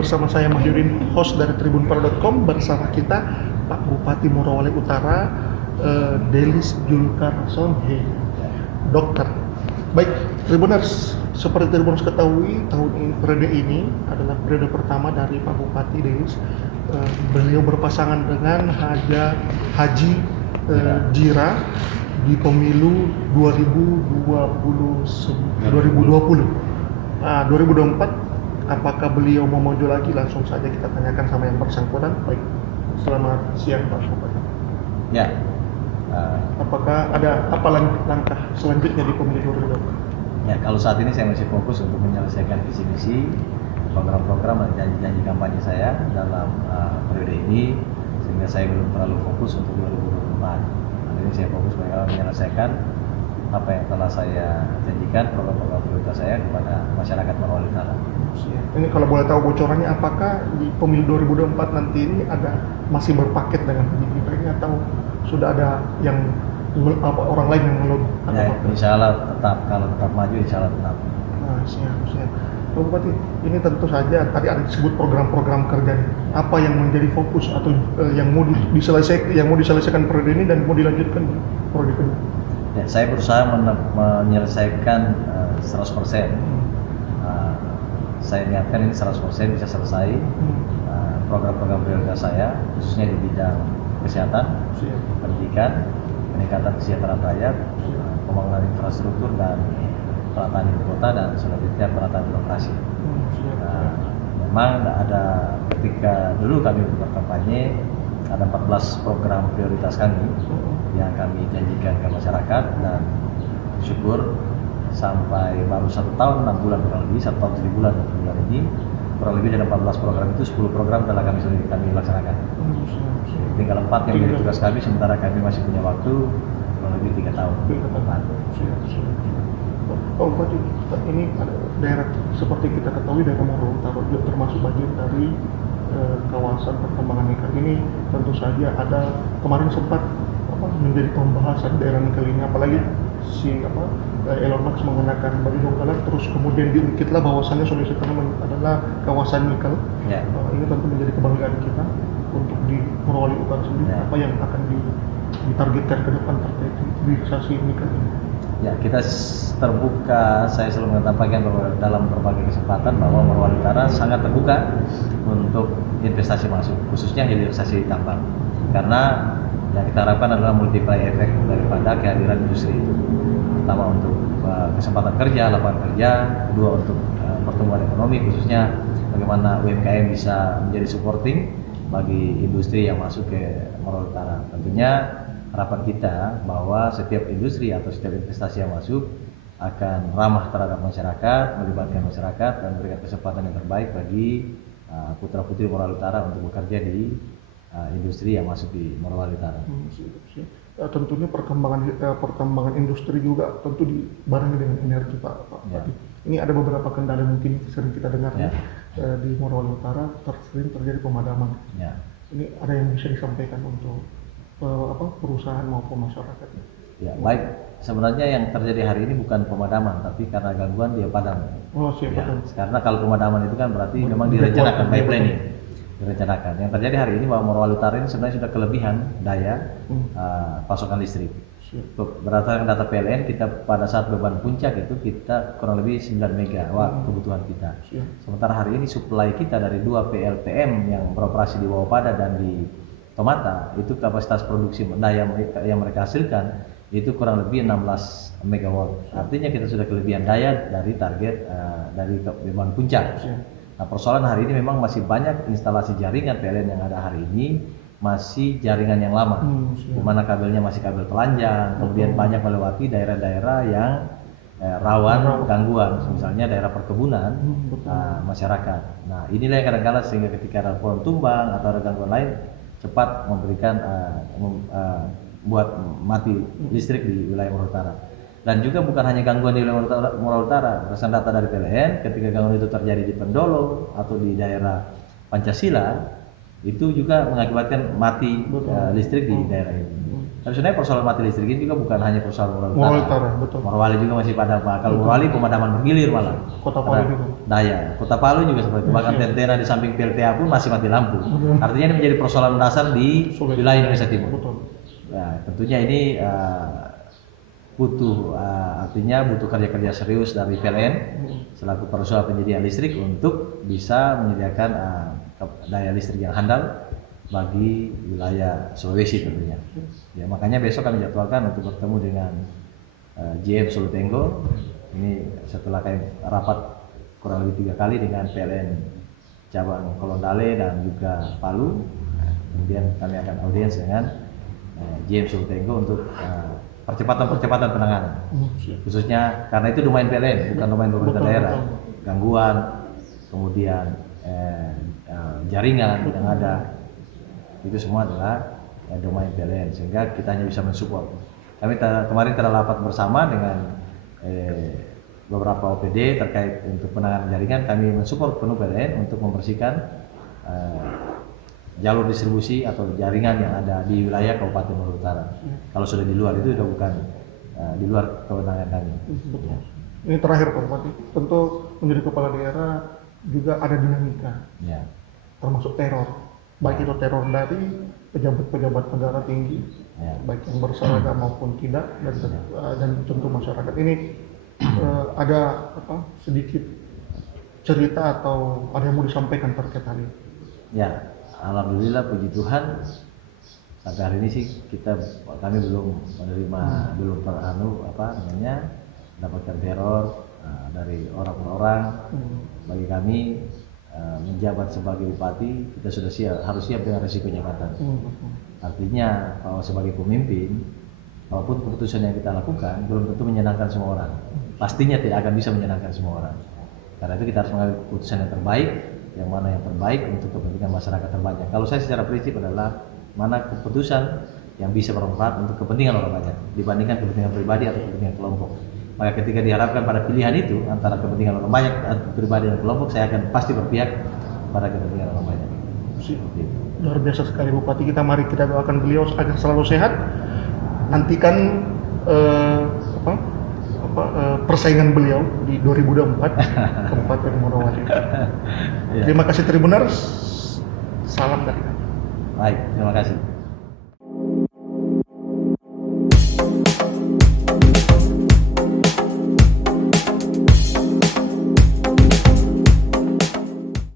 bersama saya Mahyudin, host dari tribunpara.com. Bersama kita Pak Bupati Morowali Utara, Delis Julkarson, dokter. Baik, Tribuners, seperti Tribuners ketahui, tahun ini, periode ini adalah periode pertama dari Pak Bupati Delis. Beliau berpasangan dengan Haji Jira di pemilu 2020. 2024, apakah beliau mau maju lagi? Langsung saja kita tanyakan sama yang bersangkutan. Baik, selamat siang Pak Bupati. Ya. Apakah ada apa langkah selanjutnya di pemilu 2024? Ya, kalau saat ini saya masih fokus untuk menyelesaikan visi misi, program-program dan janji-janji kampanye saya dalam periode ini, sehingga saya belum terlalu fokus untuk 2024. Hari ini saya fokus menyelesaikan apa yang telah saya janjikan, program-program prioritas saya kepada masyarakat Morowali Utara. Ini kalau boleh tahu bocorannya, apakah di pemilu 2024 nanti ini masih berpaket dengan Haji ini atau sudah ada yang orang lain yang melot? Ya, insya Allah tetap, kalau tetap maju insya Allah tetap. Siap. Pak Bupati, ini tentu saja tadi ada disebut program-program kerja. Apa yang menjadi fokus atau yang mau diselesaikan periode ini dan mau dilanjutkan periode kedua? Ya, saya berusaha menyelesaikan 100%. Saya niatkan ini 100% bisa selesai program-program prioritas saya, khususnya di bidang kesehatan, pendidikan, peningkatan kesejahteraan rakyat, pembangunan infrastruktur dan penataan ibu kota, dan selanjutnya penataan birokrasi. Memang ada, ketika dulu kami berkampanye, ada 14 program prioritas kami yang kami janjikan ke masyarakat, dan syukur sampai baru 1 tahun 6 bulan kurang lebih, 1 tahun 7 bulan ini, kurang lebih dari 14 program itu 10 program telah kami laksanakan. Tinggal 4 yang menjadi tugas kami, sementara kami masih punya waktu kurang lebih 3 tahun. Pak Bupati, ini daerah seperti kita ketahui, daerah Morowali Utara termasuk bagian dari kawasan perkembangan nikel ini. Tentu saja ada kemarin sempat menjadi pembahasan daerah nikel ini, apalagi Elon Musk mengenakan baju Donggala, terus kemudian diungkitlah bahwasannya Sulawesi Tengah adalah kawasan nikel. Ini tentu menjadi kebanggaan kita untuk di Morowali Utara sendiri. Apa yang akan ditargetkan ke depan terkait hilirisasi nikel ini? Ya, kita terbuka. Saya selalu mengatakan bahwa dalam berbagai kesempatan bahwa Morowali Utara sangat terbuka untuk investasi masuk, khususnya hilirisasi tambang, karena yang kita harapkan adalah multiplier effect daripada kehadiran industri itu. Pertama, untuk kesempatan kerja, lapangan kerja; kedua, untuk pertumbuhan ekonomi, khususnya bagaimana UMKM bisa menjadi supporting bagi industri yang masuk ke Morowali Utara. Tentunya harapan kita bahwa setiap industri atau setiap investasi yang masuk akan ramah terhadap masyarakat, melibatkan masyarakat, dan memberikan kesempatan yang terbaik bagi putra-putri Morowali Utara untuk bekerja di industri yang masuk di Morowali Utara. Tentunya perkembangan industri juga tentu dibarengi dengan energi, Pak Bupati. Ini ada beberapa kendala mungkin sering kita dengar di Morowali Utara, sering terjadi pemadaman. Ini ada yang bisa disampaikan untuk perusahaan maupun masyarakat? Ya, baik. Sebenarnya yang terjadi hari ini bukan pemadaman, tapi karena gangguan dia padam. Karena kalau pemadaman itu kan berarti memang direncanakan, by planning. Direncanakan. Yang terjadi hari ini bahwa Morowali Utara ini sebenarnya sudah kelebihan daya pasokan listrik. Berdasarkan data PLN, kita pada saat beban puncak itu kita kurang lebih 9 megawatt kebutuhan kita. Sementara hari ini supply kita dari 2 PLTM yang beroperasi di Wawapada dan di Tomata, itu kapasitas produksi daya yang mereka hasilkan itu kurang lebih 16 megawatt. Artinya kita sudah kelebihan daya dari target dari beban puncak. Nah, persoalan hari ini memang masih banyak instalasi jaringan PLN yang ada hari ini masih jaringan yang lama, di mana kabelnya masih kabel telanjang, kemudian banyak melewati daerah-daerah yang rawan gangguan, misalnya daerah perkebunan masyarakat. Nah, inilah yang kadang-kadang sehingga ketika ada pohon tumbang atau ada gangguan lain, cepat memberikan buat mati listrik di wilayah Morowali Utara. Dan juga bukan hanya gangguan di wilayah Morowali Utara, berdasarkan data dari PLN, ketika gangguan itu terjadi di Pendolo atau di daerah Pancasila, itu juga mengakibatkan mati listrik di daerah ini. Tapi sebenarnya persoalan mati listrik ini juga bukan hanya persoalan Muara Utara, betul. Morowali juga masih padam. Kalau Morowali pemadaman bergilir malah. Kota Palu juga. Daya. Kota Palu juga seperti itu. Bahkan Tentena di samping PLTA pun masih mati lampu. Artinya ini menjadi persoalan mendasar di wilayah Indonesia Timur. Betul. Ya, tentunya ini artinya butuh kerja-kerja serius dari PLN selaku perusahaan penyedia listrik untuk bisa menyediakan daya listrik yang handal bagi wilayah Sulawesi tentunya. Ya, makanya besok kami jadwalkan untuk bertemu dengan GM Solutengo. Ini setelah kami rapat kurang lebih 3 kali dengan PLN cabang Kolondale dan juga Palu. Kemudian kami akan audiens dengan GM Solutengo untuk percepatan penanganan. Khususnya karena itu domain PLN, bukan domain pemerintah daerah. Gangguan, kemudian jaringan yang ada, itu semua adalah domain PLN, sehingga kita hanya bisa mensupport. Kami kemarin telah rapat bersama dengan beberapa OPD terkait untuk penanganan jaringan. Kami mensupport penuh PLN untuk membersihkan jalur distribusi atau jaringan yang ada di wilayah Kabupaten Maluku Utara. Kalau sudah di luar itu sudah bukan di luar kewenangan kami. Betul. Ini terakhir Pak Bupati, tentu menjadi kepala daerah juga ada dinamika, ya, termasuk teror. Baik itu teror dari pejabat-pejabat negara tinggi, ya, baik yang berseragam maupun tidak, dan tentu masyarakat. Ini ada sedikit cerita atau ada yang mau disampaikan terkait hal ini? Ya, alhamdulillah puji Tuhan sampai hari ini sih kami belum menerima dapatkan teror dari orang-orang. Bagi kami menjabat sebagai bupati, kita sudah harus siap dengan risiko jabatan. Artinya kalau sebagai pemimpin, apapun keputusan yang kita lakukan belum tentu menyenangkan semua orang. Pastinya tidak akan bisa menyenangkan semua orang. Karena itu kita harus mengambil keputusan yang terbaik, yang mana yang terbaik untuk kepentingan masyarakat terbanyak. Kalau saya secara prinsip adalah mana keputusan yang bisa bermanfaat untuk kepentingan orang banyak dibandingkan kepentingan pribadi atau kepentingan kelompok. Maka ketika diharapkan pada pilihan itu antara kepentingan orang banyak atau pribadi dan kelompok, saya akan pasti berpihak pada kepentingan orang banyak. Luar biasa sekali Bupati. Mari kita doakan beliau agar selalu sehat. Nantikan persaingan beliau di 2024 Kabupaten Morowali. Ya. Terima kasih Tribuners. Salam dari kami. Baik, terima kasih.